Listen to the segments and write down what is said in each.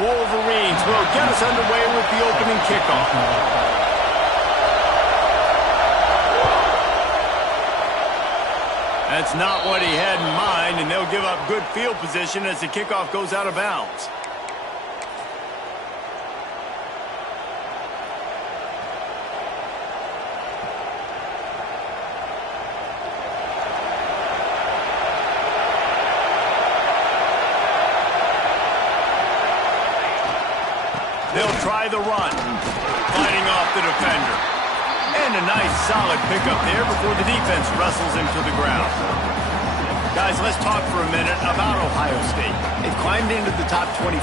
Wolverines will get us underway with the opening kickoff. That's not what he had in mind, and they'll give up good field position as the kickoff goes out of bounds. They'll try the run, fighting off the defender. And a nice solid pickup there before the defense wrestles him to the ground. Guys, let's talk for a minute about Ohio State. They've climbed into the top 25.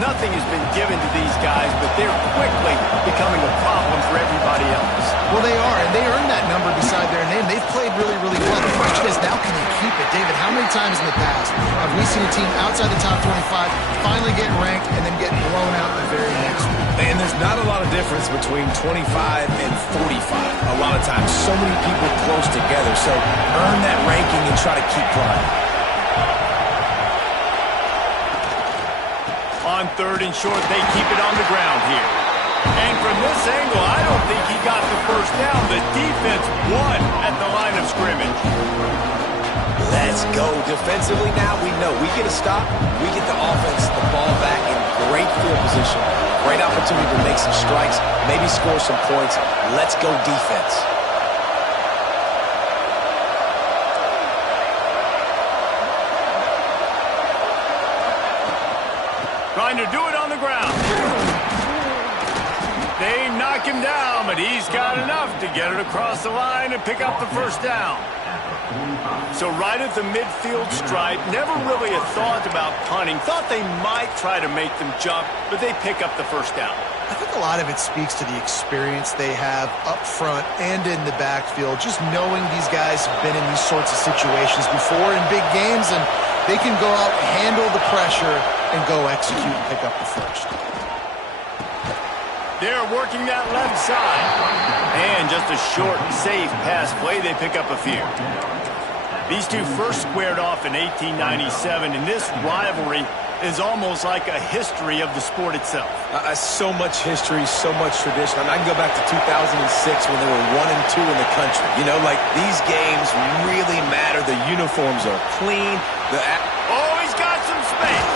Nothing has been given to these guys, but they're quickly becoming a problem for everybody else. Well, they are, and they earned that number beside their name. They've played really, really well. The question is, now can they keep it? David, how many times in the past have we seen a team outside the top 25 finally get ranked and then get blown out the very next week? And there's not a lot of difference between 25 and 45. A lot of times, so many people close together. So earn that ranking and try to keep climbing. On third and short, they keep it on the ground here. And from this angle, I don't think he got the first down. The defense won at the line of scrimmage. Let's go. Defensively now, we know we get a stop, we get the offense the ball back in great field position. Great opportunity to make some strikes, maybe score some points. Let's go defense. Trying to do it on the ground. They knock him down, but he's got enough to get it across the line and pick up the first down. So right at the midfield stripe, never really a thought about punting. Thought they might try to make them jump, but they pick up the first down. I think a lot of it speaks to the experience they have up front and in the backfield. Just knowing these guys have been in these sorts of situations before in big games, and they can go out, handle the pressure, and go execute and pick up the first. They're working that left side. And just a short, safe pass play, they pick up a few. These two first squared off in 1897, and this rivalry is almost like a history of the sport itself. So much history, so much tradition. I mean, I can go back to 2006 when they were 1-2 in the country. You know, like, these games really matter. The uniforms are clean. Oh, he's got some space.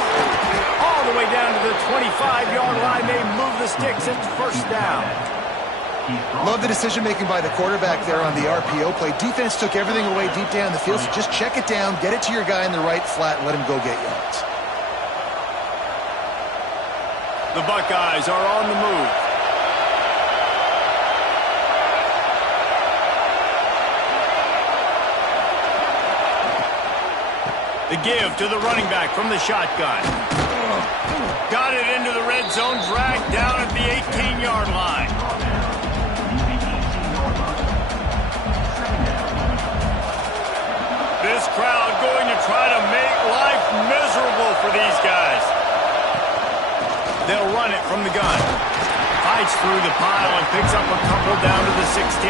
All the way down to the 25-yard line. They move the sticks. It's first down. Love the decision-making by the quarterback there on the RPO play. Defense took everything away deep down the field, so just check it down, get it to your guy in the right flat, and let him go get yards. The Buckeyes are on the move. The give to the running back from the shotgun. Got it into the red zone, dragged down at the 18-yard line. This crowd going to try to make life miserable for these guys. They'll run it from the gun. Fights through the pile and picks up a couple down to the 16.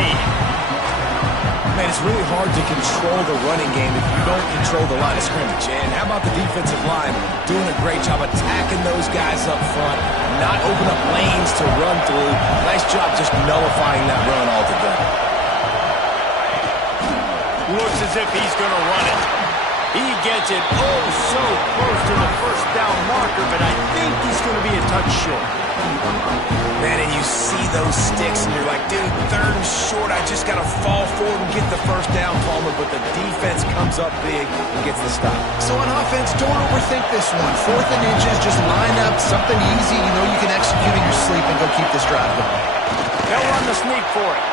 Man, it's really hard to control the running game if you don't control the line of scrimmage. And how about the defensive line doing a great job attacking those guys up front, not open up lanes to run through. Nice job just nullifying that run altogether. Looks as if he's going to run it. He gets it oh so close to the first down marker, but I think he's going to be a touch short. Man, and you see those sticks, and you're like, dude, third and short, I just got to fall forward and get the first down, Palmer, but the defense comes up big and gets the stop. So on offense, don't overthink this one. 4th and inches, just line up, something easy. You know you can execute in your sleep and go keep this drive going. They'll run the sneak for it.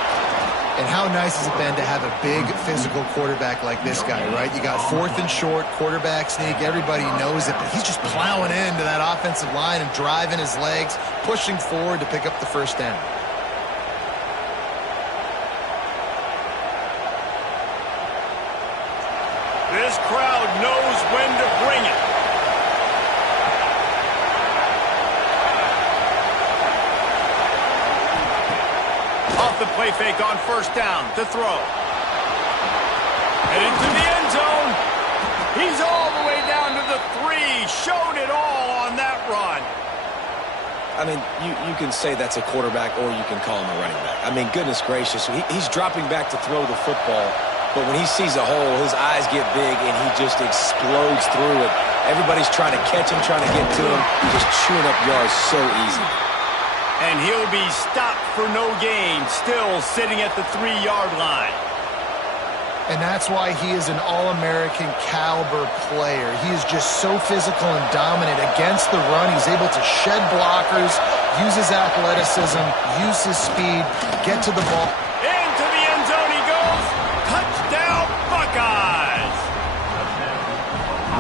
And how nice has it been to have a big physical quarterback like this guy, right? You got 4th and short, quarterback sneak, everybody knows it, but he's just plowing into that offensive line and driving his legs, pushing forward to pick up the first down. This crowd knows when to bring it. Off the play fake on first down to throw. And into the end zone. He's all the way down to the 3. Showed it all on that run. I mean, you can say that's a quarterback or you can call him a running back. I mean, goodness gracious, he's dropping back to throw the football, but when he sees a hole, his eyes get big and he just explodes through it. Everybody's trying to catch him, trying to get to him. He's just chewing up yards so easy. And he'll be stopped for no gain, still sitting at the 3-yard line. And that's why he is an All-American caliber player. He is just so physical and dominant against the run. He's able to shed blockers, use his athleticism, use his speed, get to the ball. Into the end zone he goes. Touchdown, Buckeyes!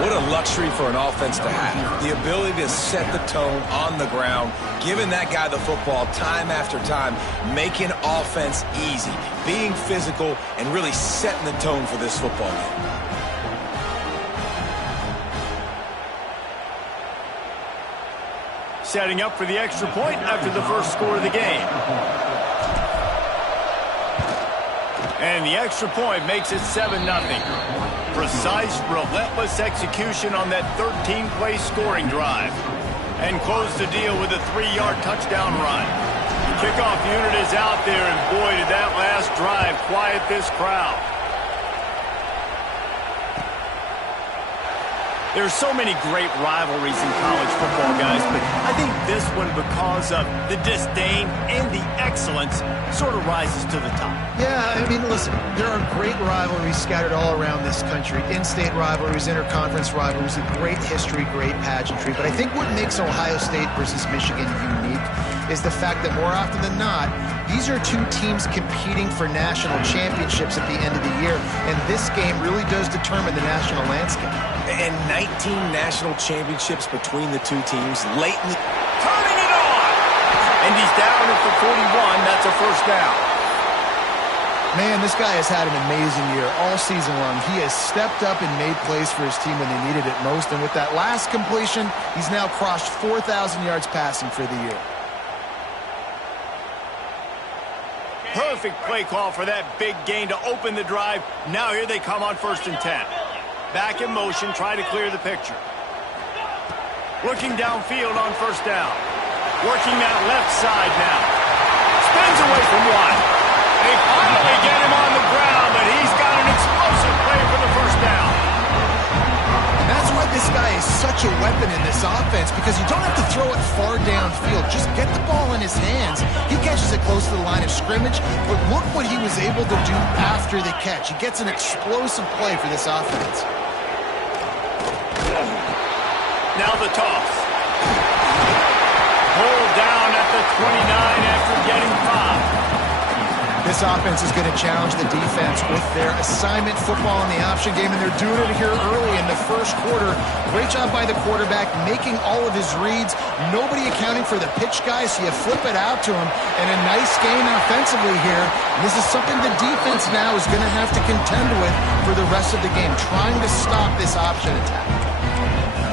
What a luxury for an offense to have. The ability to set the tone on the ground, giving that guy the football time after time, making offense easy, being physical, and really setting the tone for this football game. Setting up for the extra point after the first score of the game. And the extra point makes it 7-0. Precise, relentless execution on that 13-play scoring drive. And close the deal with a 3-yard touchdown run. The kickoff unit is out there, and boy, did that last drive quiet this crowd. There's so many great rivalries in college football, guys, but I think this one, because of the disdain and the excellence, sort of rises to the top. Yeah, I mean, listen, there are great rivalries scattered all around this country. In-state rivalries, interconference rivalries, a great history, great pageantry. But I think what makes Ohio State versus Michigan unique is the fact that more often than not, these are two teams competing for national championships at the end of the year, and this game really does determine the national landscape. And 19 national championships between the two teams late in the... Turning it on! And he's down at the 41. That's a first down. Man, this guy has had an amazing year all season long. He has stepped up and made plays for his team when they needed it most. And with that last completion, he's now crossed 4,000 yards passing for the year. Perfect play call for that big gain to open the drive. Now here they come on 1st and 10. Back in motion, try to clear the picture. Looking downfield on 1st down. Working that left side now. Spins away from one. They finally get him on the ground, but he's got an explosive play for the 1st down. And that's why this guy is such a weapon in this offense, because you don't have to throw it far downfield. Just get the ball in his hands. He catches it close to the line of scrimmage, but look what he was able to do after the catch. He gets an explosive play for this offense. Now the toss. Pulled down at the 29 after getting 5. This offense is going to challenge the defense with their assignment football in the option game, and they're doing it here early in the first quarter. Great job by the quarterback, making all of his reads. Nobody accounting for the pitch guy, so you flip it out to him, and a nice gain offensively here. And this is something the defense now is going to have to contend with for the rest of the game, trying to stop this option attack.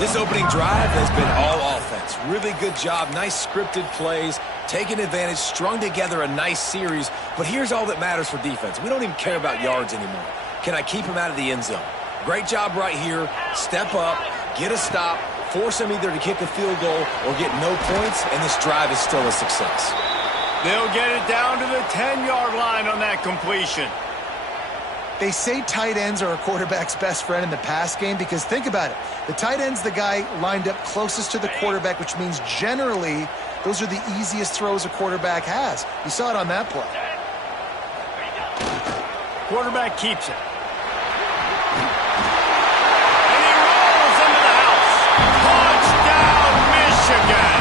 This opening drive has been all offense. Really good job, nice scripted plays, taking advantage, strung together a nice series. But here's all that matters for defense. We don't even care about yards anymore. Can I keep him out of the end zone? Great job right here. Step up, get a stop, force him either to kick a field goal or get no points, and this drive is still a success. They'll get it down to the 10-yard line on that completion. They say tight ends are a quarterback's best friend in the pass game because think about it. The tight end's the guy lined up closest to the quarterback, which means generally those are the easiest throws a quarterback has. You saw it on that play. Quarterback keeps it. And he rolls into the house. Touchdown, Michigan!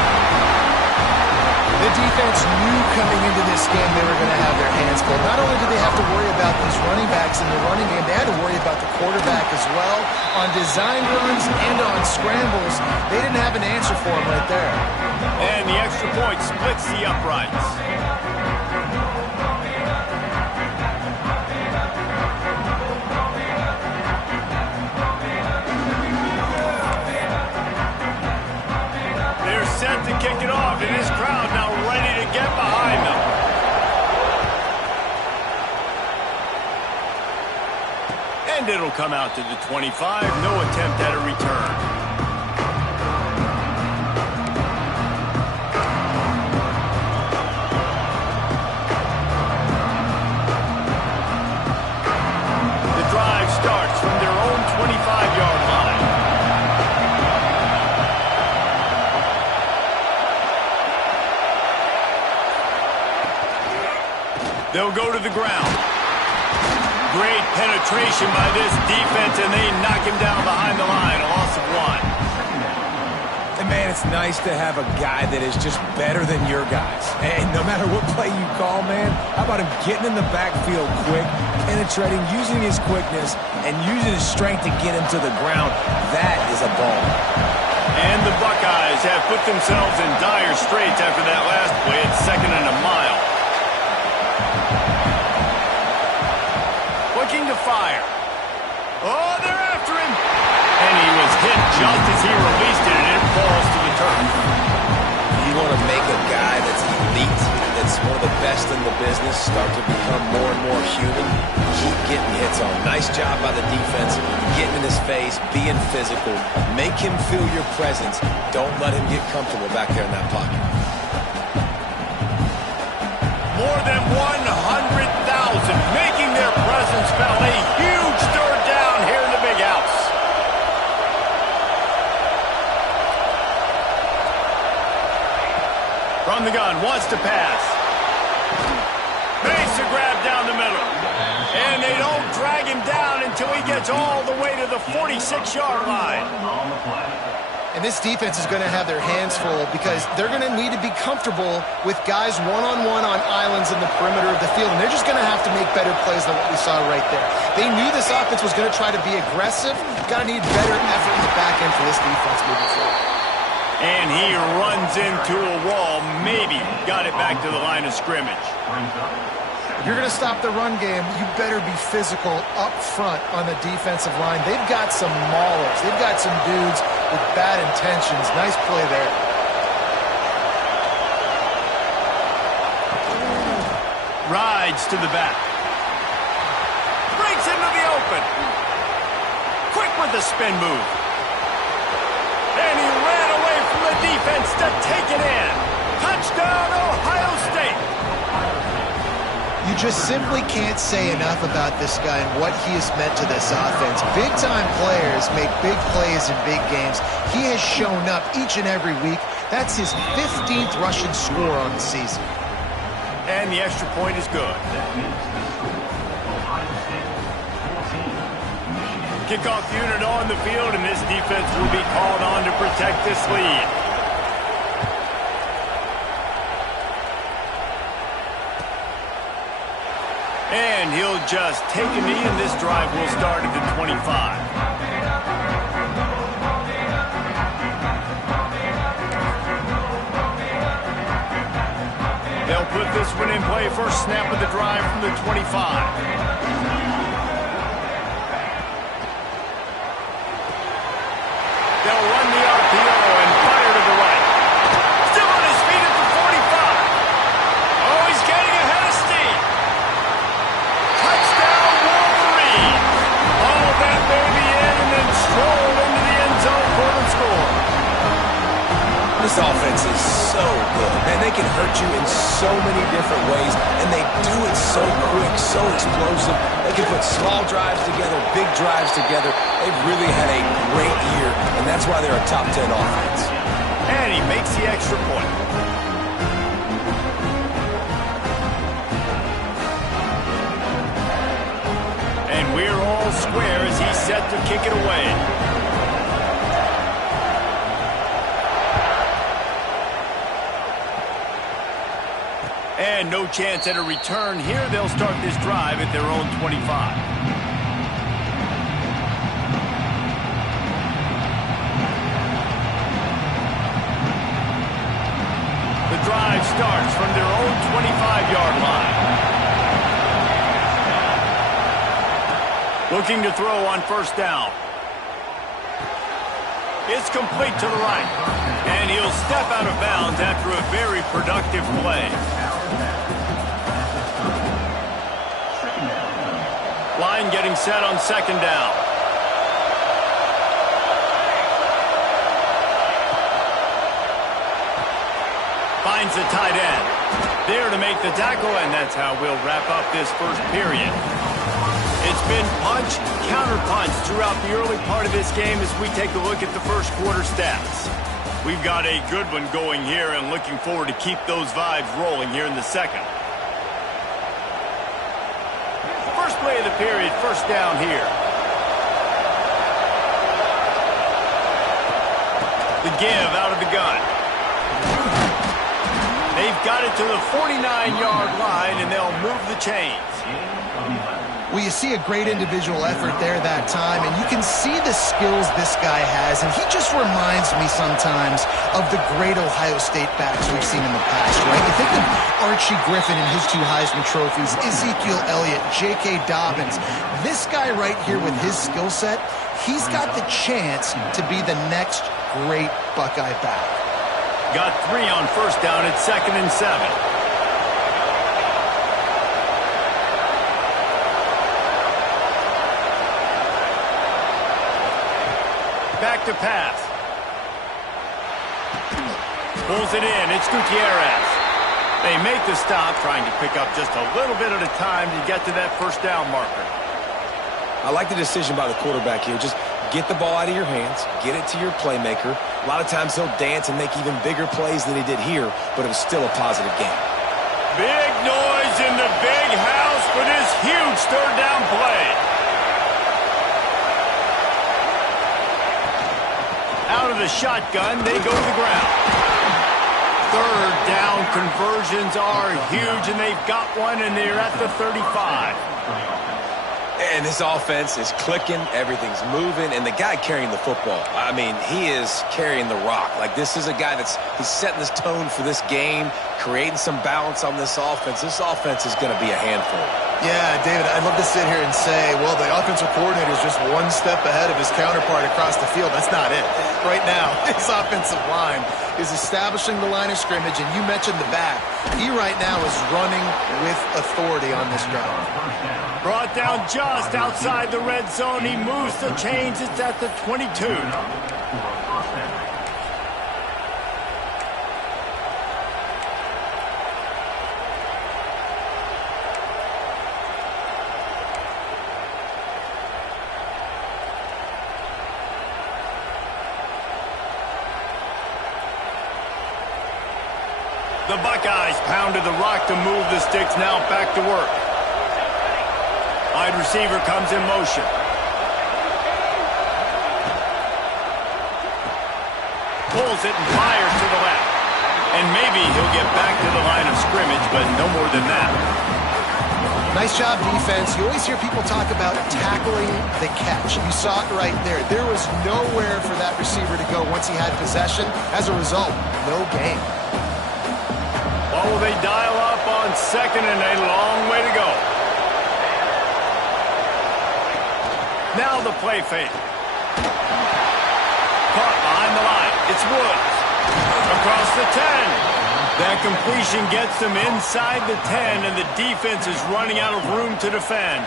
The defense knew coming into this game they were going to have their hands full. Not only did they have to worry about these running backs in the running game, they had to worry about the quarterback as well. On design runs and on scrambles, they didn't have an answer for him right there. And the extra point splits the uprights. They're set to kick it off, and this crowd now ready to get behind them. And it'll come out to the 25. No attempt at a return. They'll go to the ground. Great penetration by this defense, and they knock him down behind the line. A loss of 1. And, man, it's nice to have a guy that is just better than your guys. And no matter what play you call, man, how about him getting in the backfield quick, penetrating, using his quickness, and using his strength to get him to the ground. That is a ball. And the Buckeyes have put themselves in dire straits after that last play at 2nd and a mile. Looking to fire. Oh, they're after him. And he was hit just as he released it, and it falls to the turf. You want to make a guy that's elite, that's one of the best in the business, start to become more and more human, keep getting hits on. Nice job by the defense, getting in his face, being physical. Make him feel your presence. Don't let him get comfortable back there in that pocket. More than 100,000 making their presence felt. A huge third down here in the big house. From the gun, wants to pass. Makes a grab down the middle. And they don't drag him down until he gets all the way to the 46-yard line. And this defense is going to have their hands full because they're going to need to be comfortable with guys one-on-one on islands in the perimeter of the field. And they're just going to have to make better plays than what we saw right there. They knew this offense was going to try to be aggressive. Got to need better effort in the back end for this defense moving forward. And he runs into a wall. Maybe got it back to the line of scrimmage. If you're going to stop the run game, you better be physical up front on the defensive line. They've got some maulers. They've got some dudes with bad intentions. Nice play there. Rides to the back. Breaks into the open. Quick with the spin move. And he ran away from the defense to take it in. Touchdown, Ohio State. You just simply can't say enough about this guy and what he has meant to this offense. Big-time players make big plays in big games. He has shown up each and every week. That's his 15th rushing score on the season. And the extra point is good. Kickoff unit on the field, and this defense will be called on to protect this lead. And he'll just take a knee, and this drive will start at the 25. They'll put this one in play. First snap of the drive from the 25. They'll run the RPO and fire to the right. Still on his feet at the 45. Oh, he's getting ahead of steam. Touchdown, Wolverine. Oh, that baby in and then strolled into the end zone for the score. This offense is so good. Man, they can hurt you in so many different ways, and they do it so quick, so explosive. They can put small drives together, big drives together. They've really had a great year, and that's why they're a top 10 offense. And he makes the extra point. And we're all square as he's set to kick it away. And no chance at a return here. They'll start this drive at their own 25. The drive starts from their own 25-yard line. Looking to throw on first down. It's complete to the right. And he'll step out of bounds after a very productive play. Line getting set on second down. Finds the tight end. There to make the tackle, and that's how we'll wrap up this first period. It's been punch, counter-punch throughout the early part of this game as we take a look at the first quarter stats. We've got a good one going here and looking forward to keep those vibes rolling here in the second. First play of the period, first down here. The give out of the gun. They've got it to the 49-yard line, and they'll move the chains. Well, you see a great individual effort there that time, and you can see the skills this guy has, and he just reminds me sometimes of the great Ohio State backs we've seen in the past, right? You think of Archie Griffin and his 2 Heisman trophies, Ezekiel Elliott, J.K. Dobbins. This guy right here with his skill set, he's got the chance to be the next great Buckeye back. Got 3 on first down at 2nd and 7. Back to pass. Pulls it in. It's Gutierrez. They make the stop, trying to pick up just a little bit at a time to get to that first down marker. I like the decision by the quarterback here. Just get the ball out of your hands, get it to your playmaker. A lot of times he'll dance and make even bigger plays than he did here, but it was still a positive game. Big noise in the big house for this huge third down play. Out of the shotgun, they go to the ground. Third down conversions are huge, and they've got one, and they're at the 35. And this offense is clicking, everything's moving, and the guy carrying the football, I mean, he is carrying the rock. Like, this is a guy he's setting this tone for this game, creating some balance on this offense. This offense is going to be a handful. Yeah, David, I'd love to sit here and say, well, the offensive coordinator is just one step ahead of his counterpart across the field. That's not it. Right now, his offensive line is establishing the line of scrimmage, and you mentioned the back. He right now is running with authority on this drive. Brought down just outside the red zone. He moves the chains. It's at the 22. The Buckeyes pounded the rock to move the sticks, now back to work. Wide receiver comes in motion. Pulls it and fires to the left. And maybe he'll get back to the line of scrimmage, but no more than that. Nice job, defense. You always hear people talk about tackling the catch. You saw it right there. There was nowhere for that receiver to go once he had possession. As a result, no gain. Oh, they dial up on second and a long way to go. Now the play fake. Caught behind the line. It's Woods. Across the 10. That completion gets them inside the 10, and the defense is running out of room to defend.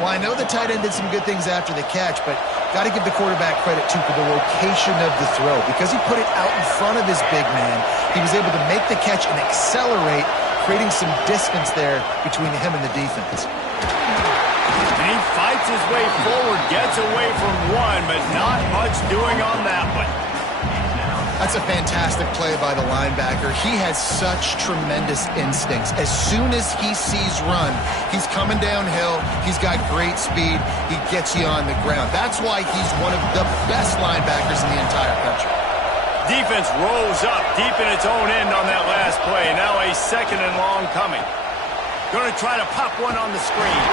Well, I know the tight end did some good things after the catch, but got to give the quarterback credit, too, for the location of the throw. Because he put it out in front of his big man, he was able to make the catch and accelerate, creating some distance there between him and the defense. And he fights his way forward, gets away from one, but not much doing on that one. That's a fantastic play by the linebacker. He has such tremendous instincts. As soon as he sees run, he's coming downhill. He's got great speed. He gets you on the ground. That's why he's one of the best linebackers in the entire country. Defense rolls up deep in its own end on that last play. Now a second and long coming. Going to try to pop one on the screen.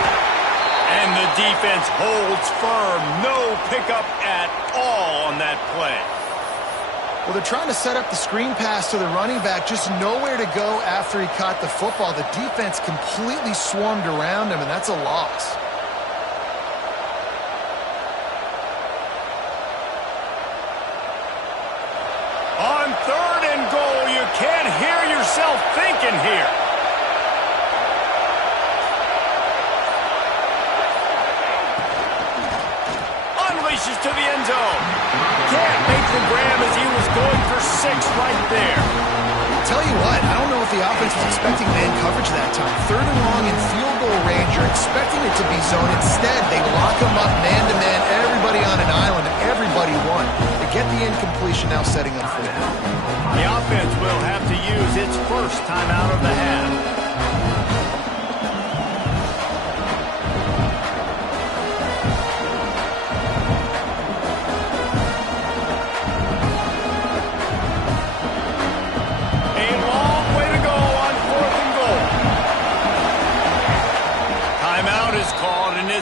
And the defense holds firm. No pickup at all on that play. Well, they're trying to set up the screen pass to the running back, just nowhere to go after he caught the football. The defense completely swarmed around him, and that's a loss. On third and goal, you can't hear yourself thinking here. Unleashes to the end zone. Can't make the grab as he was going for 6 right there. Tell you what, I don't know if the offense was expecting man coverage that time. Third and long in field goal range, you're expecting it to be zone. Instead, they lock him up man-to-man, everybody on an island, and everybody won. They get the incompletion, now setting up for it. The offense will have to use its first time out of the half.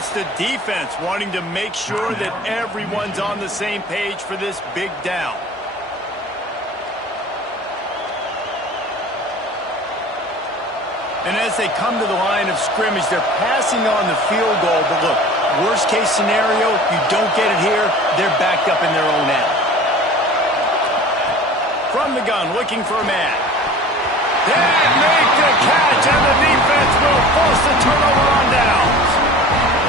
It's the defense wanting to make sure that everyone's on the same page for this big down. And as they come to the line of scrimmage, they're passing on the field goal. But look, worst case scenario, you don't get it here, they're backed up in their own end. From the gun, looking for a man. They make the catch, and the defense will force the turnover on downs.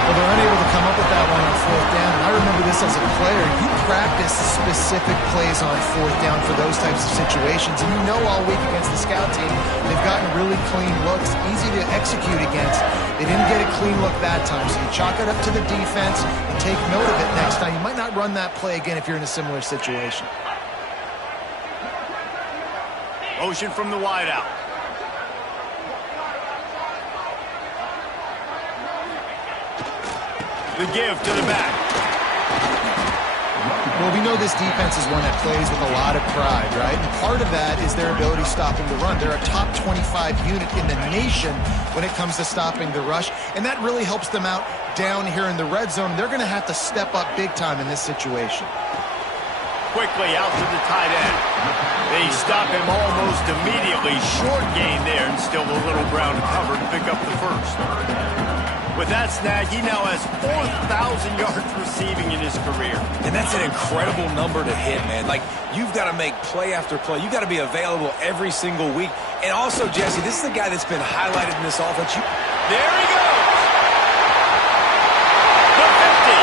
Well, they're unable to come up with that one on fourth down. And I remember this as a player. You practice specific plays on fourth down for those types of situations. And you know all week against the scout team, they've gotten really clean looks, easy to execute against. They didn't get a clean look that time. So you chalk it up to the defense and take note of it next time. You might not run that play again if you're in a similar situation. Motion from the wideout. The give to the back. Well, we know this defense is one that plays with a lot of pride, right? And part of that is their ability stopping the run. They're a top 25 unit in the nation when it comes to stopping the rush, and that really helps them out down here in the red zone. They're going to have to step up big time in this situation. Quickly out to the tight end. They stop him almost immediately. Short gain there, and still a little ground to cover to pick up the first. With that snag, he now has 4,000 yards receiving in his career. And that's an incredible number to hit, man. Like, you've got to make play after play. You've got to be available every single week. And also, Jesse, this is the guy that's been highlighted in this offense. There he goes. The 50.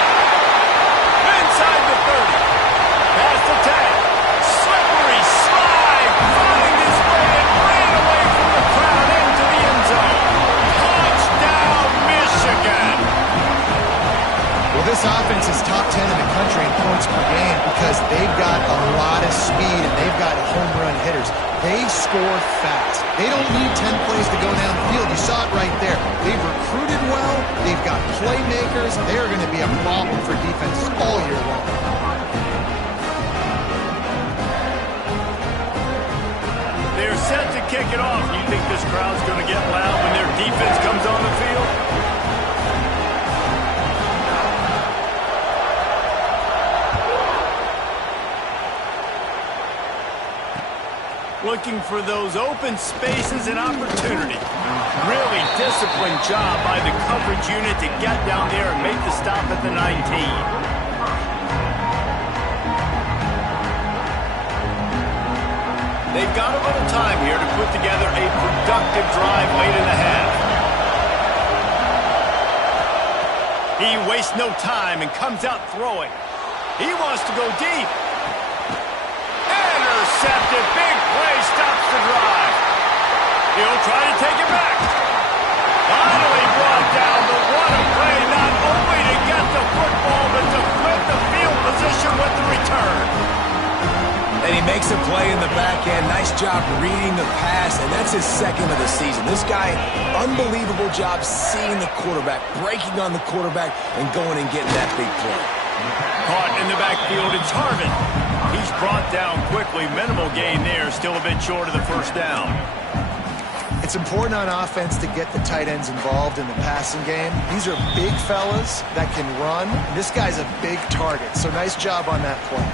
Inside the 30. Past the 10. Slippery slide. Find his way and ran away from the crowd into the end zone. Touchdown, Michigan. Well, this offense is top 10 in the country in points per game because they've got a lot of speed and they've got home run hitters. They score fast. They don't need 10 plays to go down the field. You saw it right there. They've recruited well. They've got playmakers. They're going to be a problem for defenses all year long. They're set to kick it off. You think this crowd's going to get loud when their defense comes on the field? Looking for those open spaces and opportunity. Really disciplined job by the coverage unit to get down there and make the stop at the 19. They've got a little time here to put together a productive drive late in the half. He wastes no time and comes out throwing. He wants to go deep. Intercepted. Big play stops the drive. He'll try to take it back. Finally brought down, but what a play, not only to get the football, but to flip the field position with the return. And he makes a play in the back end. Nice job reading the pass, and that's his second of the season. This guy, unbelievable job seeing the quarterback, breaking on the quarterback, and going and getting that big play. Caught in the backfield, it's Harvin. He's brought down quickly. Minimal gain there, still a bit short of the first down. It's important on offense to get the tight ends involved in the passing game. These are big fellas that can run. This guy's a big target, so nice job on that play.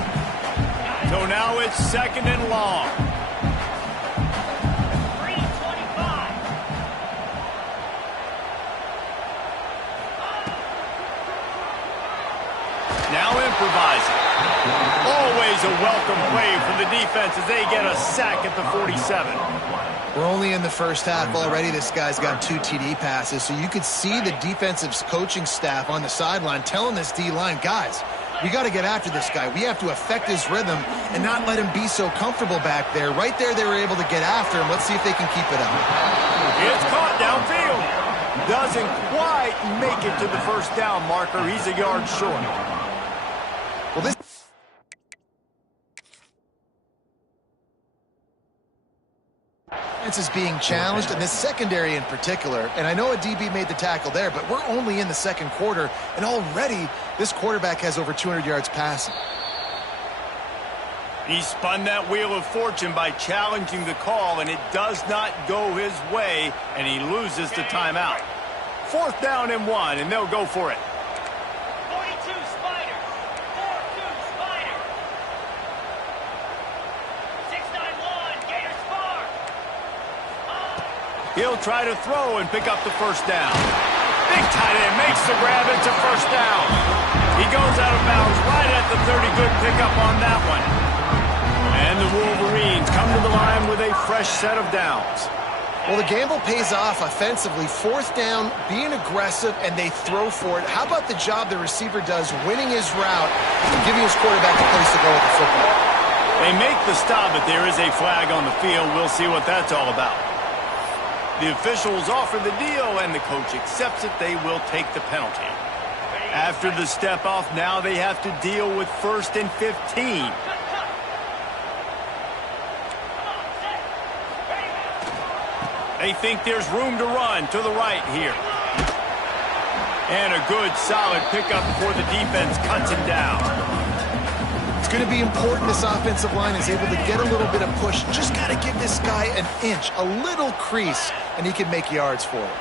So now it's second and long. Now improvising. Always a welcome play for the defense as they get a sack at the 47. We're only in the first half already. This guy's got 2 TD passes, so you could see the defensive coaching staff on the sideline telling this D-line, guys, we got to get after this guy. We have to affect his rhythm and not let him be so comfortable back there. Right there, they were able to get after him. Let's see if they can keep it up. It's caught downfield. Doesn't quite make it to the first down marker. He's a yard short. Well, this defense is being challenged, and this secondary in particular. And I know a DB made the tackle there, but we're only in the second quarter, and already this quarterback has over 200 yards passing. He spun that wheel of fortune by challenging the call, and it does not go his way, and he loses the timeout. 4th down and 1, and they'll go for it. He'll try to throw and pick up the first down. Big tight end makes the grab. It's a first down. He goes out of bounds right at the 30. Good pickup on that one. And the Wolverines come to the line with a fresh set of downs. Well, the gamble pays off offensively. Fourth down, being aggressive, and they throw for it. How about the job the receiver does winning his route and giving his quarterback a place to go with the football? They make the stop, but there is a flag on the field. We'll see what that's all about. The officials offer the deal, and the coach accepts it. They will take the penalty. After the step off, now they have to deal with 1st and 15. They think there's room to run to the right here. And a good, solid pickup before the defense cuts him down. It's going to be important this offensive line is able to get a little bit of push. Just got to give this guy an inch, a little crease, and he can make yards for it.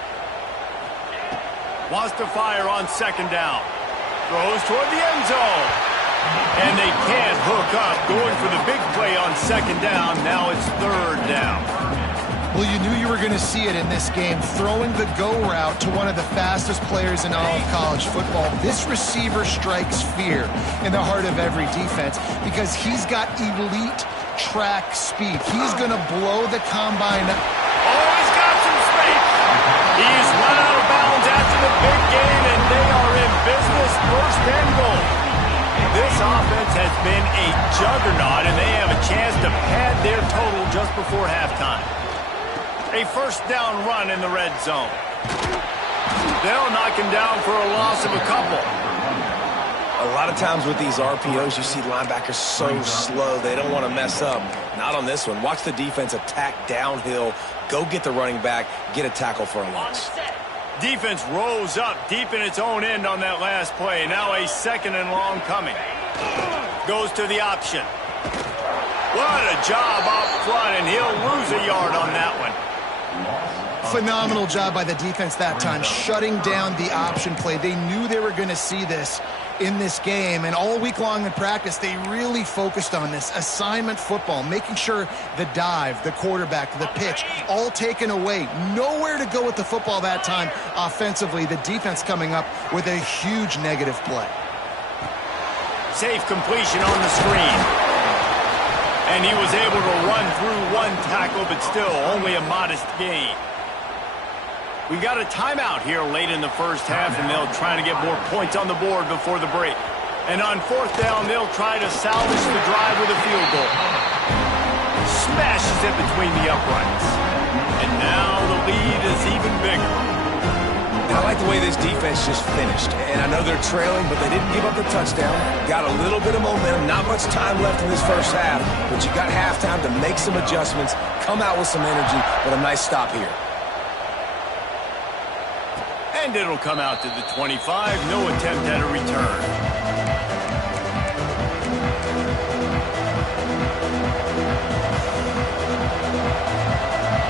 Wants to fire on 2nd down. Throws toward the end zone. And they can't hook up. Going for the big play on 2nd down. Now it's 3rd down. Well, you knew you were going to see it in this game, throwing the go route to one of the fastest players in all of college football. This receiver strikes fear in the heart of every defense because he's got elite track speed. He's going to blow the combine. Oh, he's got some space. He's run out of bounds after the big game, and they are in business. 1st and goal. This offense has been a juggernaut, and they have a chance to pad their total just before halftime. A 1st down run in the red zone. They'll knock him down for a loss of a couple. A lot of times with these RPOs, you see linebackers so slow, they don't want to mess up. Not on this one. Watch the defense attack downhill, go get the running back, get a tackle for a loss. Defense rolls up deep in its own end on that last play. Now a 2nd and long coming. Goes to the option. What a job up front, and he'll lose a yard on that one. Phenomenal job by the defense that time, shutting down the option play. They knew they were going to see this in this game, and all week long in practice, they really focused on this assignment football, making sure the dive, the quarterback, the pitch, all taken away. Nowhere to go with the football that time offensively. The defense coming up with a huge negative play. Safe completion on the screen. And he was able to run through one tackle, but still only a modest gain. We got a timeout here late in the first half, and they'll try to get more points on the board before the break. And on 4th down, they'll try to salvage the drive with a field goal. Smashes it between the uprights. And now the lead is even bigger. I like the way this defense just finished. And I know they're trailing, but they didn't give up the touchdown. Got a little bit of momentum. Not much time left in this first half, but you got halftime to make some adjustments, come out with some energy, but a nice stop here. And it'll come out to the 25. No attempt at a return.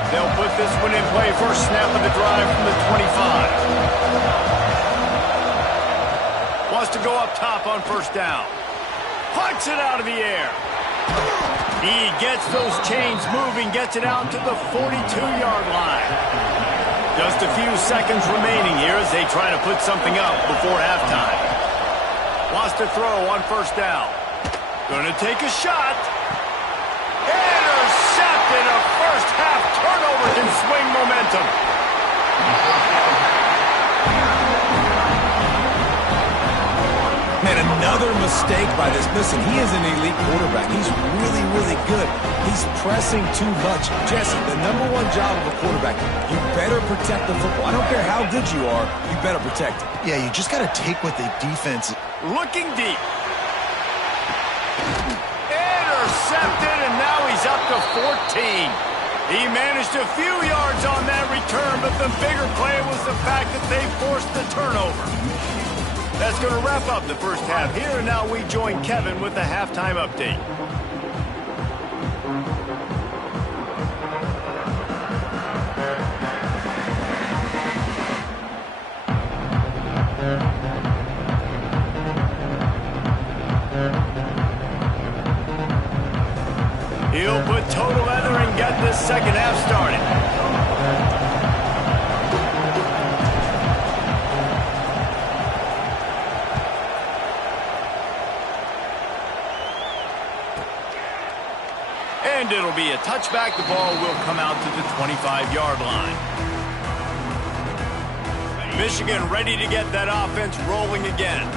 They'll put this one in play. First snap of the drive from the 25. Wants to go up top on 1st down. Punts it out of the air. He gets those chains moving, gets it out to the 42-yard line. Just a few seconds remaining here as they try to put something up before halftime. Wants to throw on 1st down. Gonna take a shot. Intercepted. A first half turnover can swing momentum. Man, another mistake by this. Listen, he is an elite quarterback. He's really, really good. He's pressing too much. Jesse, the #1 job of a quarterback, you better protect the football. I don't care how good you are, you better protect it. Yeah, you just got to take what the defense... Looking deep. Intercepted, and now he's up to 14. He managed a few yards on that return, but the bigger play was the fact that they forced the turnover. That's going to wrap up the first half here, and now we join Kevin with the halftime update. He'll put total leather and get this second half started. it'll be a touchback. The ball will come out to the 25-yard line. Michigan ready to get that offense rolling again.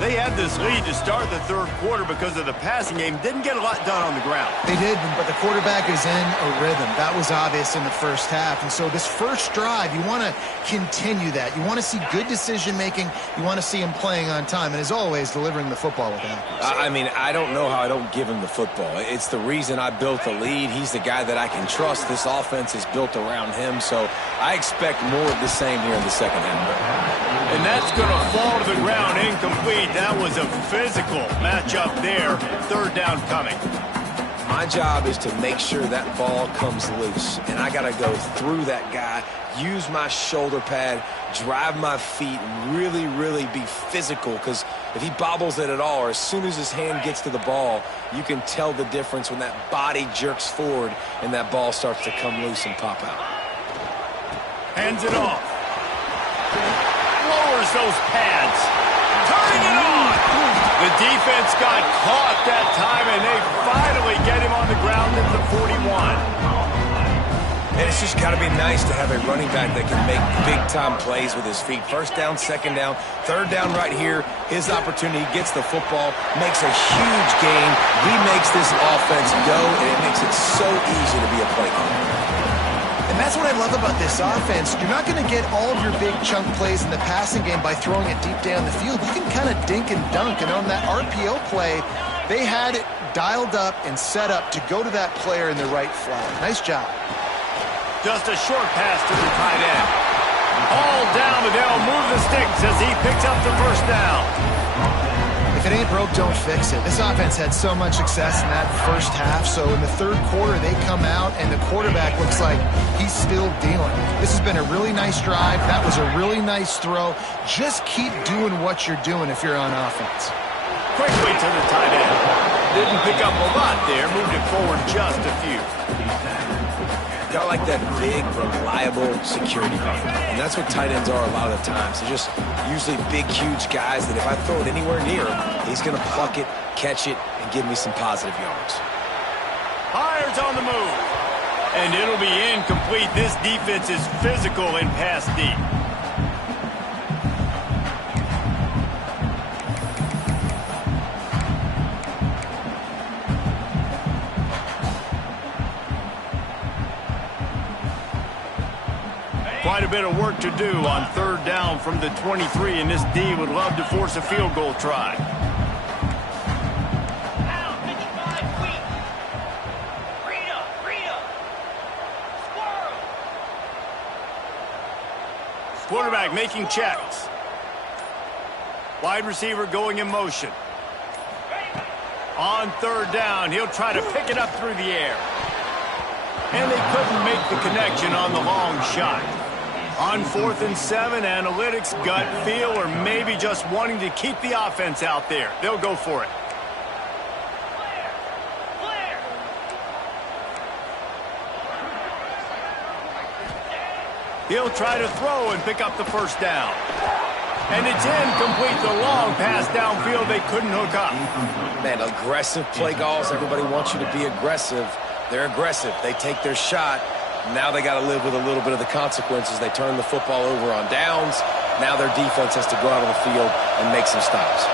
They had this lead to start the third quarter because of the passing game. Didn't get a lot done on the ground. They did, but the quarterback is in a rhythm. That was obvious in the first half. And so this first drive, you want to continue that. You want to see good decision-making. You want to see him playing on time. And as always, delivering the football with accuracy. I mean, I don't know how I don't give him the football. It's the reason I built the lead. He's the guy that I can trust. This offense is built around him. So I expect more of the same here in the second half. And that's going to fall to the ground incomplete. That was a physical matchup there. Third down coming. My job is to make sure that ball comes loose. And I got to go through that guy, use my shoulder pad, drive my feet, really, really be physical. Because if he bobbles it at all, or as soon as his hand gets to the ball, you can tell the difference when that body jerks forward and that ball starts to come loose and pop out. Hands it off. Lowers those pads. Turning it on. The defense got caught that time, and they finally get him on the ground at the 41. And it's just got to be nice to have a running back that can make big-time plays with his feet. First down, second down, third down right here. His opportunity, gets the football, makes a huge gain. He makes this offense go, and it makes it so easy to be a play caller. And that's what I love about this offense. You're not going to get all of your big chunk plays in the passing game by throwing it deep down the field. You can kind of dink and dunk. And on that RPO play, they had it dialed up and set up to go to that player in the right flat. Nice job. Just a short pass to the tight end. All down, but they'll move the sticks as he picks up the first down. If it ain't broke, don't fix it. This offense had so much success in that first half, so in the third quarter, they come out, and the quarterback looks like he's still dealing. This has been a really nice drive. That was a really nice throw. Just keep doing what you're doing if you're on offense. Quickly to the tight end. Didn't pick up a lot there. Moved it forward just a few. Got like that big, reliable security guard. And that's what tight ends are a lot of the times. They're just usually big, huge guys that if I throw it anywhere near him, he's going to pluck it, catch it, and give me some positive yards. Hires on the move. And it'll be incomplete. This defense is physical in pass deep. Quite a bit of work to do on third down from the 23, and this D would love to force a field goal try. Quarterback making checks. Wide receiver going in motion. On third down, he'll try to pick it up through the air. And they couldn't make the connection on the long shot. On 4th and 7, analytics, gut feel, or maybe just wanting to keep the offense out there. They'll go for it. He'll try to throw and pick up the first down. And it's incomplete. The long pass downfield, they couldn't hook up. Man, aggressive play calls. Everybody wants you to be aggressive. They're aggressive. They take their shot. Now they got to live with a little bit of the consequences. They turn the football over on downs. Now their defense has to go out on the field and make some stops.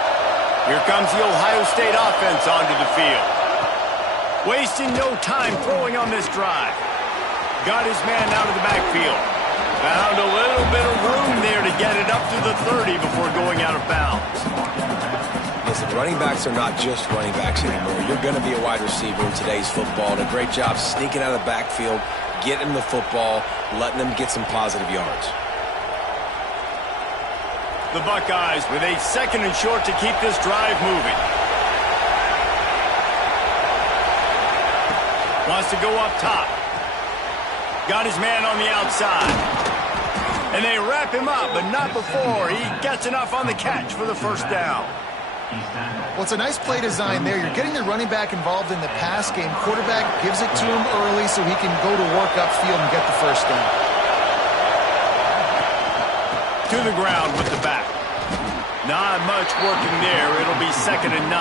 Here comes the Ohio State offense onto the field. Wasting no time throwing on this drive. Got his man out of the backfield. Found a little bit of room there to get it up to the 30 before going out of bounds. Listen, running backs are not just running backs anymore. You're going to be a wide receiver in today's football. And a great job sneaking out of the backfield, getting the football, letting them get some positive yards. The Buckeyes with a 2nd and short to keep this drive moving. Wants to go up top. Got his man on the outside. And they wrap him up, but not before he gets enough on the catch for the first down. Well, it's a nice play design there. You're getting the running back involved in the pass game. Quarterback gives it to him early so he can go to work upfield and get the first down. To the ground with the back. Not much working there. It'll be 2nd and 9.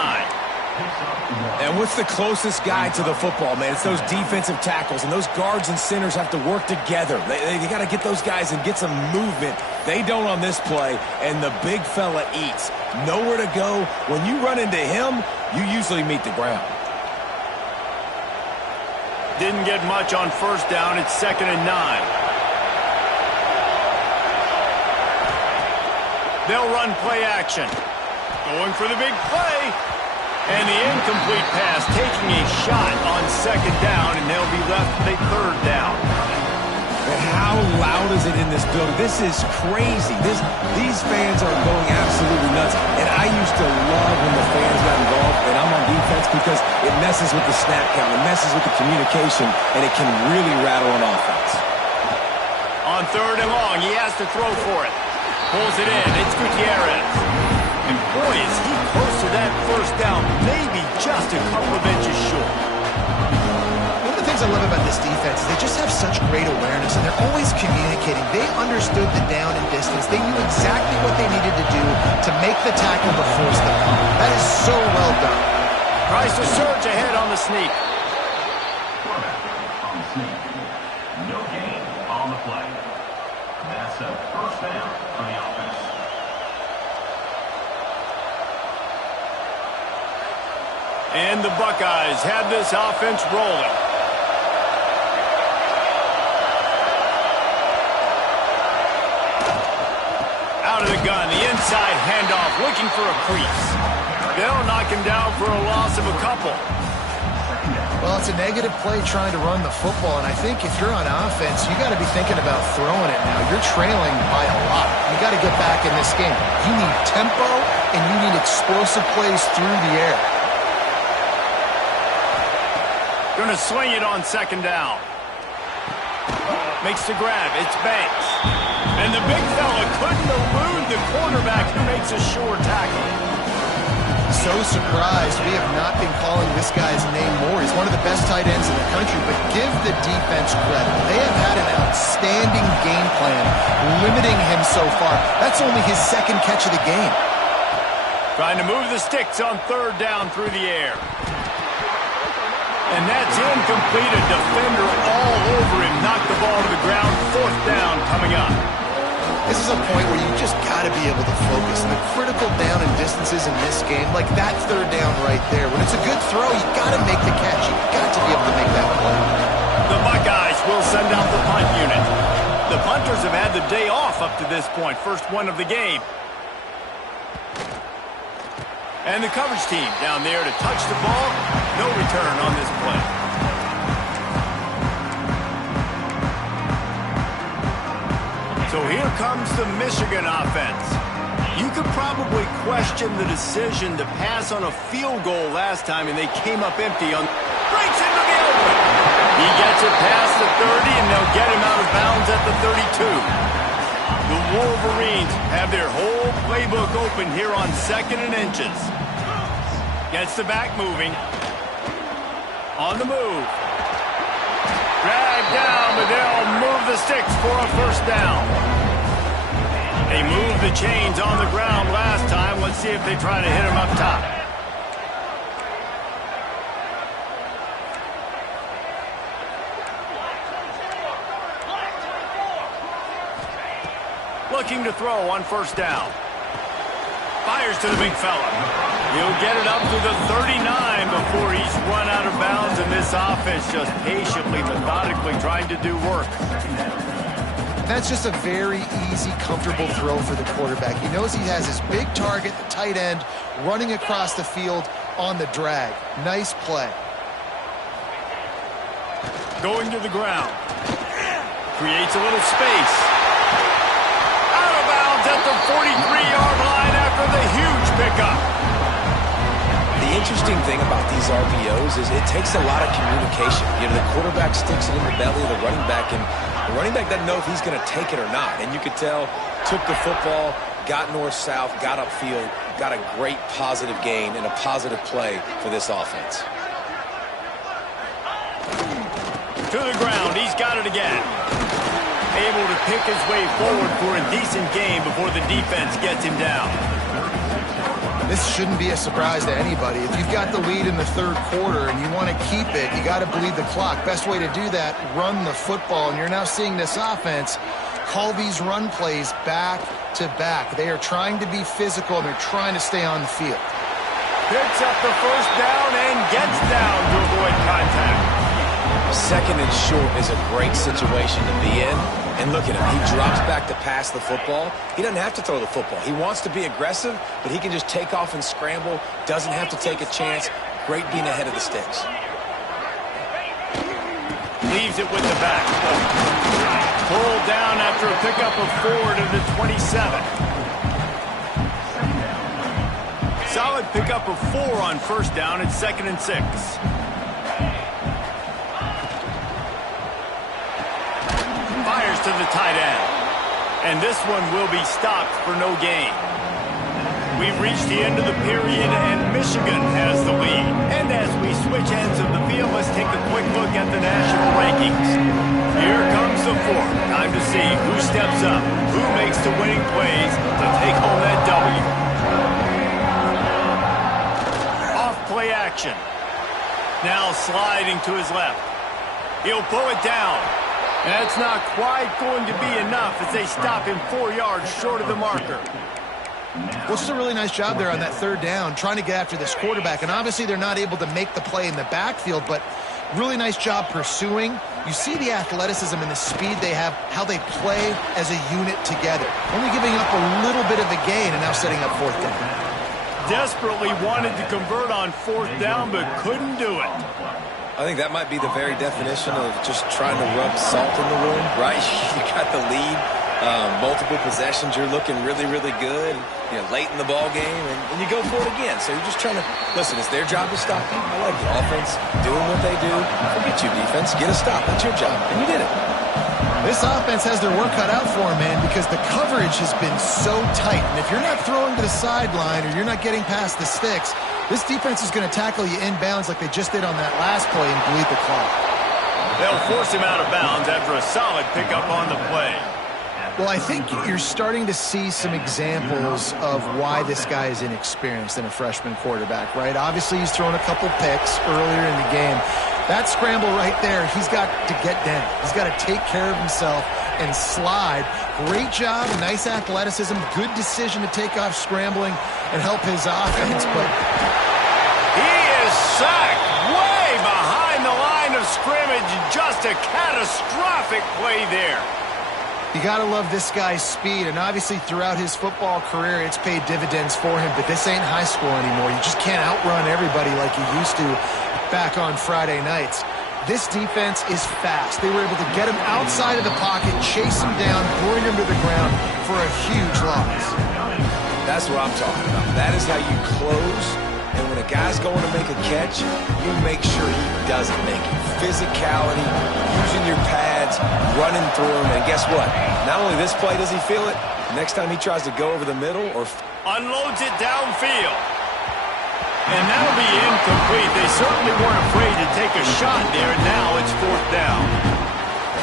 And what's the closest guy to the football, man? It's those defensive tackles, and those guards and centers have to work together. They got to get those guys and get some movement. They don't on this play, and the big fella eats. Nowhere to go. When you run into him, you usually meet the ground. Didn't get much on first down. It's 2nd and 9. They'll run play action. Going for the big play. And the incomplete pass, taking a shot on 2nd down, and they'll be left with a 3rd down. And how loud is it in this building? This is crazy. These fans are going absolutely nuts. And I used to love when the fans got involved, and I'm on defense because it messes with the snap count, it messes with the communication, and it can really rattle an offense. On 3rd and long, he has to throw for it. Pulls it in. It's Gutierrez. And boy, is he close to that 1st down, maybe just a couple of inches short. One of the things I love about this defense is they just have such great awareness, and they're always communicating. They understood the down and distance. They knew exactly what they needed to do to make the tackle to force the punt. That is so well done. Tries to surge ahead on the sneak. No gain on the play. That's a 1st down for the offense. And the Buckeyes have this offense rolling. Out of the gun, the inside handoff, looking for a crease. They'll knock him down for a loss of a couple. Well, it's a negative play trying to run the football, and I think if you're on offense, you got to be thinking about throwing it now. You're trailing by a lot. You got to get back in this game. You need tempo, and you need explosive plays through the air. Going to swing it on 2nd down. Makes the grab. It's Banks. And the big fella couldn't elude the quarterback who makes a sure tackle. So surprised we have not been calling this guy's name more. He's one of the best tight ends in the country, but give the defense credit. They have had an outstanding game plan, limiting him so far. That's only his 2nd catch of the game. Trying to move the sticks on 3rd down through the air. And that's incomplete. A defender all over him. Knocked the ball to the ground. 4th down coming up. This is a point where you just got to be able to focus. And the critical down and distances in this game, like that 3rd down right there. When it's a good throw, you got to make the catch. You got to be able to make that play. The Buckeyes will send out the punt unit. The punters have had the day off up to this point. First one of the game. And the coverage team down there to touch the ball. No return on this play. So here comes the Michigan offense. You could probably question the decision to pass on a field goal last time, and they came up empty on. Breaks into the open. He gets it past the 30, and they'll get him out of bounds at the 32. The Wolverines have their whole playbook open here on 2nd and inches. Gets the back moving. On the move. Dragged down, but they'll move the sticks for a 1st down. They moved the chains on the ground last time. Let's see if they try to hit him up top. Looking to throw on 1st down. Fires to the big fella. He'll get it up to the 39 before he's run out of bounds, and this offense just patiently, methodically trying to do work. That's just a very easy, comfortable throw for the quarterback. He knows he has his big target, the tight end, running across the field on the drag. Nice play. Going to the ground. Creates a little space. Out of bounds at the 43-yard line after the huge pickup. The interesting thing about these RPOs is it takes a lot of communication. You know, the quarterback sticks it in the belly of the running back, and the running back doesn't know if he's going to take it or not. And you could tell, took the football, got north-south, got upfield, got a great positive gain and a positive play for this offense. To the ground, he's got it again. Able to pick his way forward for a decent game before the defense gets him down. This shouldn't be a surprise to anybody. If you've got the lead in the third quarter and you want to keep it, you got to bleed the clock. Best way to do that, run the football. And you're now seeing this offense call these run plays back to back. They are trying to be physical, and they're trying to stay on the field. Picks up the first down and gets down to avoid contact. Second and short is a great situation to be in. And look at him. He drops back to pass the football. He doesn't have to throw the football. He wants to be aggressive, but he can just take off and scramble. Doesn't have to take a chance. Great being ahead of the sticks. Leaves it with the back. Pulled down after a pickup of 4 to the 27. Solid pickup of 4 on first down at 2nd and 6. Fires to the tight end. And this one will be stopped for no gain. We've reached the end of the period, and Michigan has the lead. And as we switch ends of the field, let's take a quick look at the national rankings. Here comes the fourth. Time to see who steps up, who makes the winning plays to take home that W. Off play action. Now sliding to his left. He'll pull it down. That's not quite going to be enough as they stop him 4 yards short of the marker. Well, just a really nice job there on that third down, trying to get after this quarterback. And obviously they're not able to make the play in the backfield, but really nice job pursuing. You see the athleticism and the speed they have, how they play as a unit together. Only giving up a little bit of a gain and now setting up fourth down. Desperately wanted to convert on fourth down, but couldn't do it. I think that might be the very definition of just trying to rub salt in the wound, right? You got the lead, multiple possessions, you're looking really, really good, you know, late in the ball game, and you go for it again. So you're just trying to, listen, it's their job to stop them. I like the offense doing what they do. Forget you, defense. Get a stop. That's your job, and you did it. This offense has their work cut out for them, man, because the coverage has been so tight. And if you're not throwing to the sideline or you're not getting past the sticks, this defense is going to tackle you inbounds like they just did on that last play and bleed the clock. They'll force him out of bounds after a solid pickup on the play. Well, I think you're starting to see some examples of why this guy is inexperienced in a freshman quarterback, right? Obviously, he's thrown a couple picks earlier in the game. That scramble right there, he's got to get down. He's got to take care of himself and slide. Great job, nice athleticism, good decision to take off scrambling and help his offense, but he is sacked way behind the line of scrimmage. Just a catastrophic play there. You got to love this guy's speed, and obviously throughout his football career, it's paid dividends for him, but this ain't high school anymore. You just can't outrun everybody like you used to back on Friday nights. This defense is fast. They were able to get him outside of the pocket, chase him down, bring him to the ground for a huge loss. That's what I'm talking about. That is how you close, and when a guy's going to make a catch, you make sure he doesn't make it. Physicality, using your pads, running through him, and guess what? Not only this play does he feel it, next time he tries to go over the middle or unloads it downfield. And that'll be incomplete. They certainly weren't afraid to take a shot there, and now it's fourth down.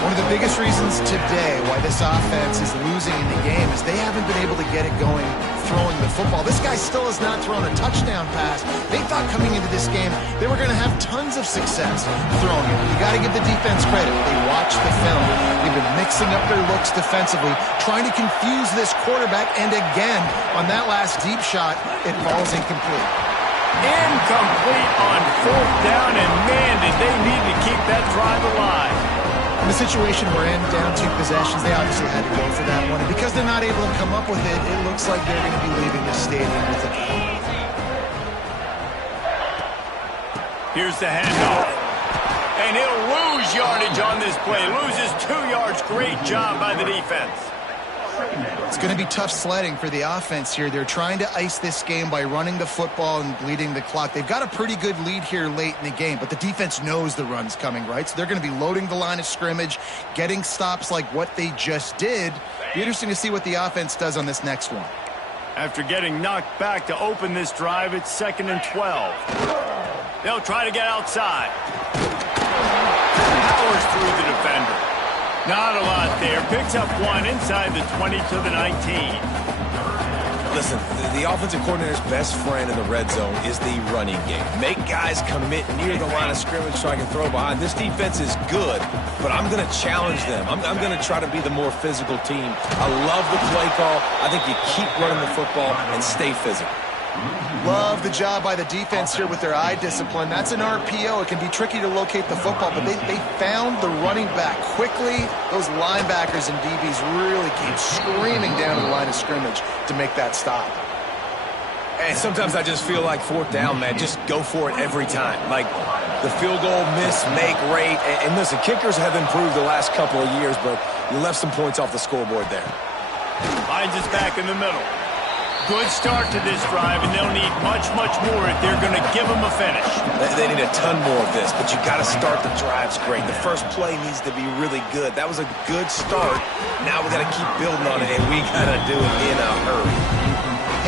One of the biggest reasons today why this offense is losing in the game is they haven't been able to get it going throwing the football. This guy still has not thrown a touchdown pass. They thought coming into this game they were going to have tons of success throwing it. You got to give the defense credit. They watched the film. They've been mixing up their looks defensively, trying to confuse this quarterback, and again, on that last deep shot, it falls incomplete. Incomplete on fourth down, and man, did they need to keep that drive alive. In the situation we're in, down 2 possessions, they obviously had to go for that one. And because they're not able to come up with it, it looks like they're going to be leaving the stadium with it. Here's the handoff. And he'll lose yardage on this play. Loses 2 yards. Great job by the defense. It's going to be tough sledding for the offense here. They're trying to ice this game by running the football and bleeding the clock. They've got a pretty good lead here late in the game, but the defense knows the run's coming, right? So they're going to be loading the line of scrimmage, getting stops like what they just did. Be interesting to see what the offense does on this next one. After getting knocked back to open this drive, it's 2nd and 12. They'll try to get outside. Powers through the defender. Not a lot there. Picks up 1 inside the 20 to the 19. Listen, the offensive coordinator's best friend in the red zone is the running game. Make guys commit near the line of scrimmage so I can throw behind. This defense is good, but I'm going to challenge them. I'm going to try to be the more physical team. I love the play call. I think you keep running the football and stay physical. Love the job by the defense here with their eye discipline. That's an RPO. It can be tricky to locate the football, but they found the running back quickly. Those linebackers and DBs really came screaming down to the line of scrimmage to make that stop. And sometimes I just feel like fourth down, man, just go for it every time. Like the field goal miss, make rate. And listen, kickers have improved the last couple of years, but you left some points off the scoreboard there. Finds us back in the middle. Good start to this drive, and they'll need much, much more if they're going to give them a finish. They need a ton more of this, but you got to start the drives great. The first play needs to be really good. That was a good start. Now we got to keep building on it, and we got to do it in a hurry.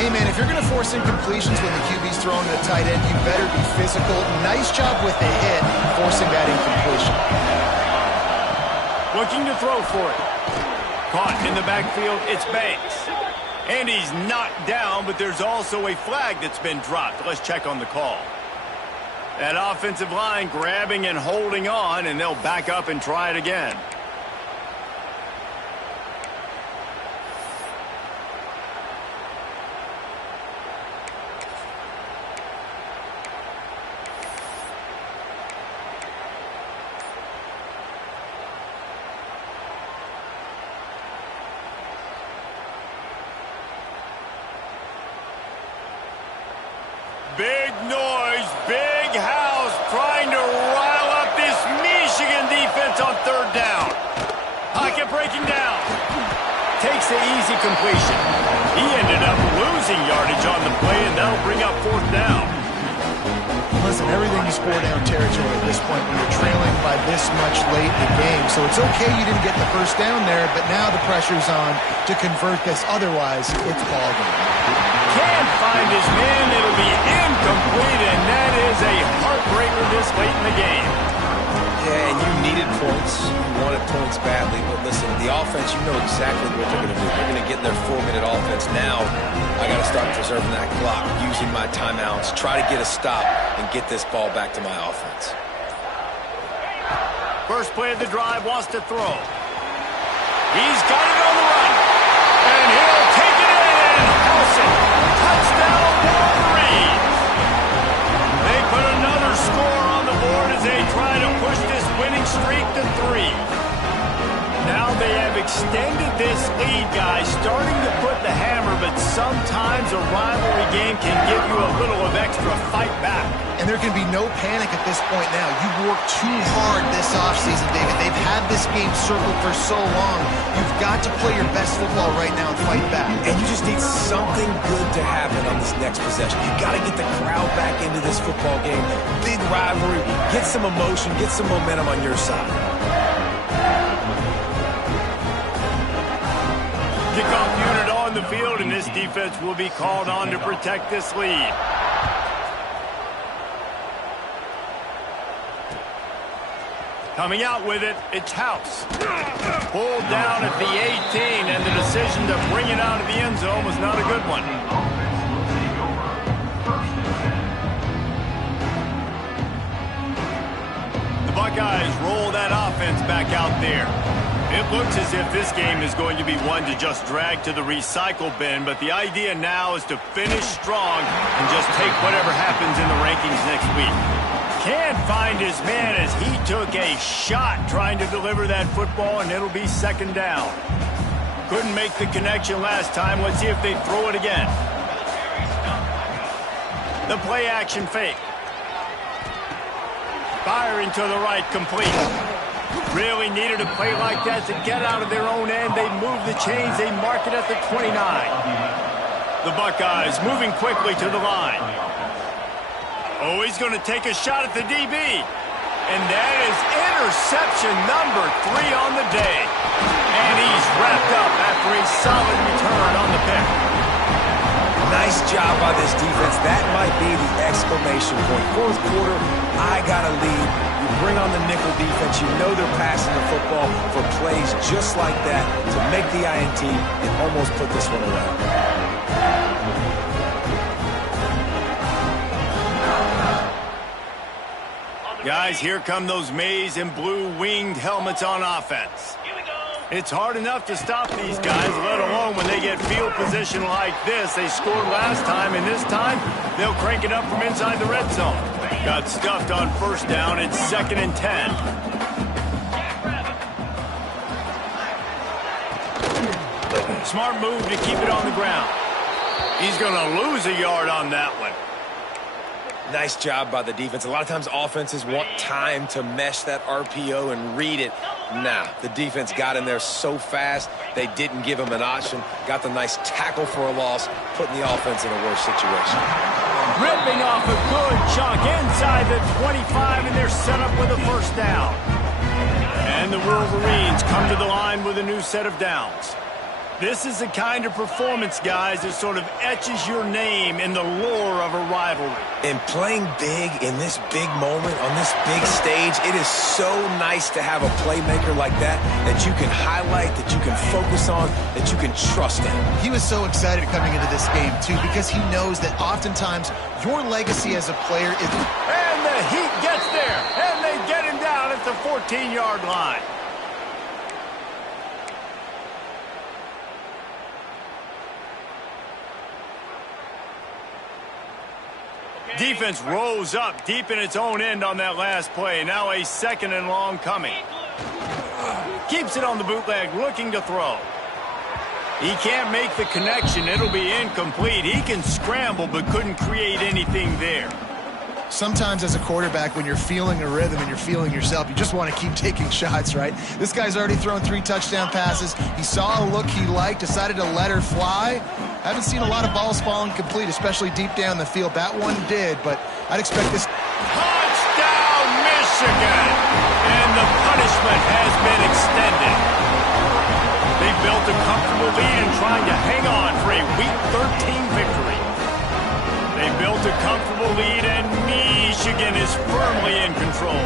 Hey, man, if you're going to force incompletions when the QB's throwing to the tight end, you better be physical. Nice job with the hit, forcing that incompletion. Looking to throw for it. Caught in the backfield, it's Banks. And he's knocked down, but there's also a flag that's been dropped. Let's check on the call. That offensive line grabbing and holding on, and they'll back up and try it again. Big noise, big house, trying to rile up this Michigan defense on third down. Pocket breaking down. Takes the easy completion. He ended up losing yardage on the play, and that'll bring up fourth down. Listen, everything is four-down territory at this point when you're trailing by this much late in the game. So it's okay you didn't get the first down there, but now the pressure's on to convert this. Otherwise, it's ball game. Can't find his man. It'll be incomplete, and that is a heartbreaker this late in the game. Yeah, and you needed points. You wanted points badly. But listen, the offense, you know exactly what they're going to do. They're going to get in their 4-minute offense. Now, I got to start preserving that clock, using my timeouts, try to get a stop, and get this ball back to my offense. First play of the drive, wants to throw. He's got it on the run. And he'll take it in and house it. Touchdown, Wolverines. They put another score on the board as they try to push this winning streak to 3. Now they have extended this lead, guys, starting to put the hammer, but sometimes a rivalry game can give you a little of extra fight back. And there can be no panic at this point now. You've worked too hard this offseason, David. They've had this game circled for so long. You've got to play your best football right now and fight back. And you just need something good to happen on this next possession. You got to get the crowd back into this football game. Big rivalry. Get some emotion. Get some momentum on your side. Kickoff unit on the field, and this defense will be called on to protect this lead. Coming out with it, it's House. Pulled down at the 18, and the decision to bring it out of the end zone was not a good one. The Buckeyes roll that offense back out there. It looks as if this game is going to be one to just drag to the recycle bin, but the idea now is to finish strong and just take whatever happens in the rankings next week. Can't find his man as he took a shot trying to deliver that football, and it'll be second down. Couldn't make the connection last time. Let's see if they throw it again. The play action fake. Firing to the right, complete. Really needed a play like that to get out of their own end. They move the chains. They mark it at the 29. The Buckeyes moving quickly to the line. Oh, he's going to take a shot at the DB. And that is interception number 3 on the day. And he's wrapped up after a solid return on the pick. Nice job by this defense. That might be the exclamation point. Fourth quarter, I got a lead. You bring on the nickel defense. You know they're passing the football for plays just like that to make the INT and almost put this one away. Guys, here come those maize and blue winged helmets on offense. It's hard enough to stop these guys, let alone when they get field position like this. They scored last time, and this time, they'll crank it up from inside the red zone. Got stuffed on first down. It's 2nd and 10. Smart move to keep it on the ground. He's going to lose a yard on that one. Nice job by the defense. A lot of times offenses want time to mesh that RPO and read it. Nah, the defense got in there so fast, they didn't give him an option. Got the nice tackle for a loss, putting the offense in a worse situation. Ripping off a good chunk inside the 25, and they're set up with a first down. And the Wolverines come to the line with a new set of downs. This is the kind of performance, guys, that sort of etches your name in the lore of a rivalry. And playing big in this big moment, on this big stage, it is so nice to have a playmaker like that you can highlight, that you can focus on, that you can trust in. He was so excited coming into this game, too, because he knows that oftentimes your legacy as a player is... And the Heat gets there, and they get him down at the 14-yard line. Defense rose up deep in its own end on that last play. Now a 2nd and long coming. Keeps it on the bootleg, looking to throw. He can't make the connection. It'll be incomplete. He can scramble, but couldn't create anything there. Sometimes as a quarterback, when you're feeling a rhythm and you're feeling yourself, you just want to keep taking shots, right? This guy's already thrown 3 touchdown passes. He saw a look he liked, decided to let her fly. Haven't seen a lot of balls falling complete, especially deep down the field. That one did, but I'd expect this. Touchdown, Michigan! And the punishment has been extended. They built a comfortable lead and trying to hang on for a Week 13 victory. They built a comfortable lead, and Michigan is firmly in control.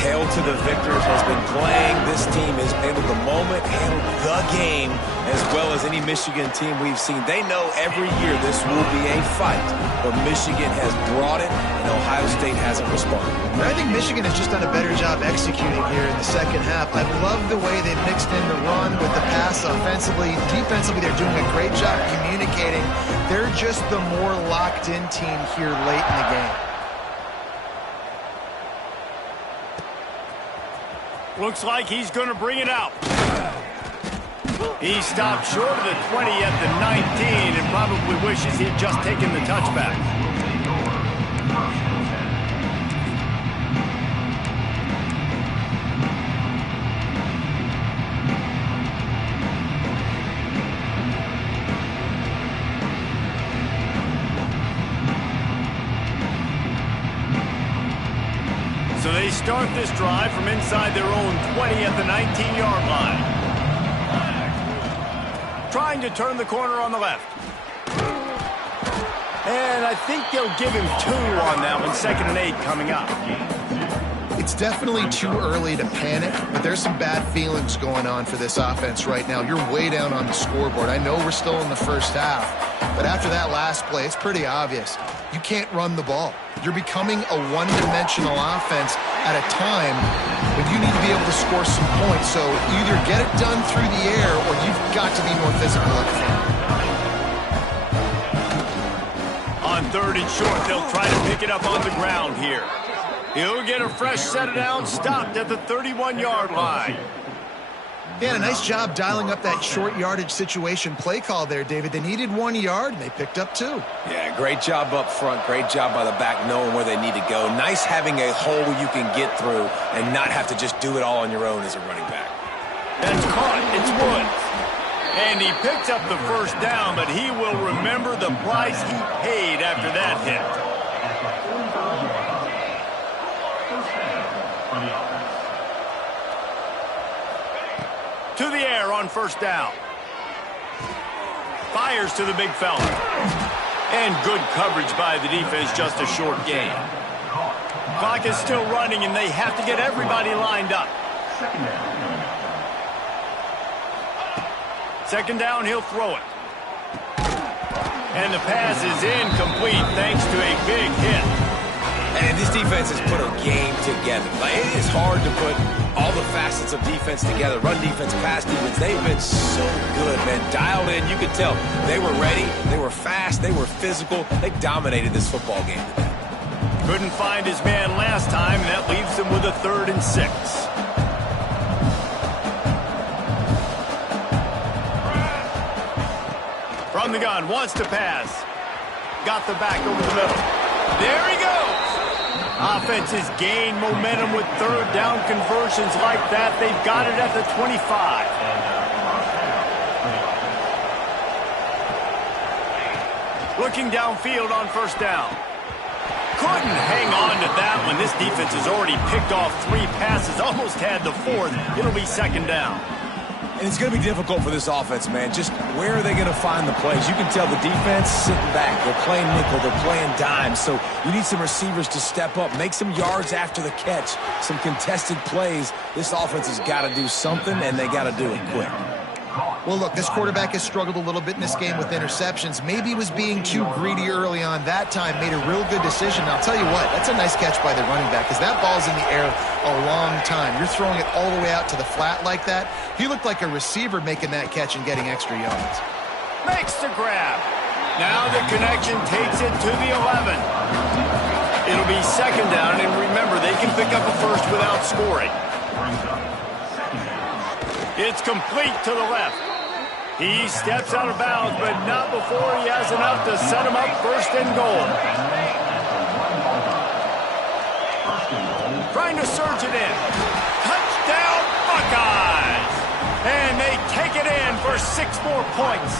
Hail to the victors has been playing. This team has handled the moment, handled the game, as well as any Michigan team we've seen. They know every year this will be a fight, but Michigan has brought it, and Ohio State hasn't responded. I think Michigan has just done a better job executing here in the second half. I love the way they mixed in the run with the pass offensively. Defensively, they're doing a great job communicating. They're just the more locked-in team here late in the game. Looks like he's going to bring it out. He stopped short of the 20 at the 19 and probably wishes he'd just taken the touchback. So they start this drive from inside their own 20 at the 19-yard line. Trying to turn the corner on the left. And I think they'll give him 2 on that one. 2nd and 8 coming up. It's definitely too early to panic, but there's some bad feelings going on for this offense right now. You're way down on the scoreboard. I know we're still in the first half, but after that last play, it's pretty obvious. You can't run the ball. You're becoming a one-dimensional offense at a time when you need to be able to score some points. So either get it done through the air or you've got to be more physical up front. On 3rd and short, they'll try to pick it up on the ground here. He'll get a fresh set of downs, stopped at the 31-yard line. Yeah, a nice job dialing up that short yardage situation play call there, David. They needed 1 yard, and they picked up 2. Yeah, great job up front. Great job by the back knowing where they need to go. Nice having a hole you can get through and not have to just do it all on your own as a running back. That's caught. It's Woods. And he picks up the first down, but he will remember the price he paid after that hit. To the air on first down. Fires to the big fella. And good coverage by the defense, just a short gain. Clock is still running, and they have to get everybody lined up. Second down, he'll throw it. And the pass is incomplete thanks to a big hit. And this defense has put a game together. Like, it is hard to put all the facets of defense together. Run defense, pass defense. They've been so good, man. Dialed in. You could tell they were ready. They were fast. They were physical. They dominated this football game today. Couldn't find his man last time, and that leaves him with a 3rd and 6. From the gun, wants to pass. Got the back over the middle. There he goes. Offenses gain momentum with 3rd down conversions like that. They've got it at the 25. Looking downfield on 1st down. Couldn't hang on to that one. This defense has already picked off 3 passes, almost had the 4th. It'll be 2nd down. And it's going to be difficult for this offense, man. Just where are they going to find the plays? You can tell the defense sitting back. They're playing nickel. They're playing dime. So you need some receivers to step up, make some yards after the catch, some contested plays. This offense has got to do something, and they got to do it quick. Well, look, this quarterback has struggled a little bit in this game with interceptions. Maybe he was being too greedy early on. That time made a real good decision. I'll tell you what, that's a nice catch by the running back because that ball's in the air a long time. You're throwing it all the way out to the flat like that. He looked like a receiver making that catch and getting extra yards. Makes the grab. Now the connection takes it to the 11. It'll be 2nd down, and remember, they can pick up a 1st without scoring. It's complete to the left. He steps out of bounds, but not before he has enough to set him up 1st and goal. Trying to surge it in. Touchdown, Buckeyes! And they take it in for 6 more points.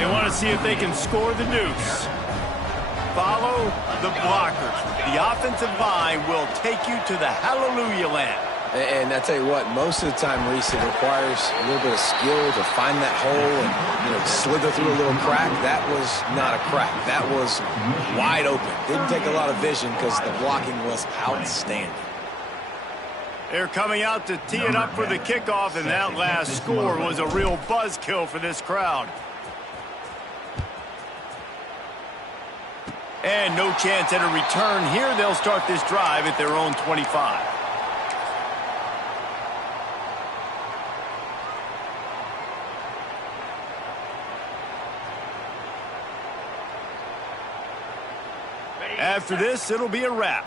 They want to see if they can score the deuce. Follow the blockers. The offensive line will take you to the hallelujah land. And I tell you what, most of the time, Reese, it requires a little bit of skill to find that hole and, slither through a little crack. That was not a crack. That was wide open. Didn't take a lot of vision because the blocking was outstanding. They're coming out to tee it up for the kickoff, and that last score was a real buzzkill for this crowd. And no chance at a return here. They'll start this drive at their own 25. After this, it'll be a wrap.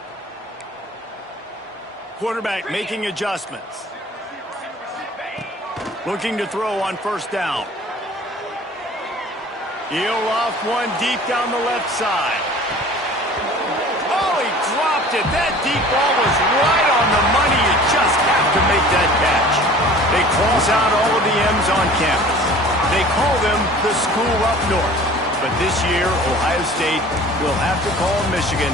Quarterback making adjustments. Looking to throw on 1st down. He'll off one deep down the left side. Oh, he dropped it. That deep ball was right on the money. You just have to make that catch. They cross out all of the M's on campus. They call them the school up north. But this year, Ohio State will have to call Michigan